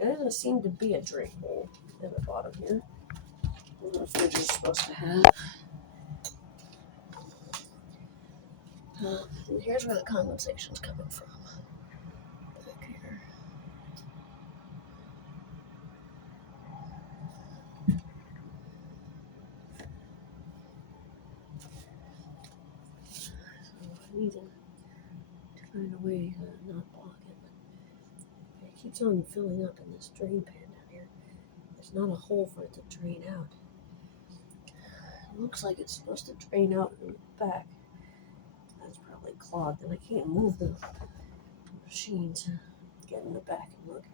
There doesn't seem to be a drain hole in the bottom here. What the fridge is supposed to have. And here's where the condensation's coming from. Back here. So I need to find a way to not block it. But it keeps on filling up in this drain pan down here. There's not a hole for it to drain out. It looks like it's supposed to drain out in the back. That's probably clogged, and I can't move the machine to get in the back and look.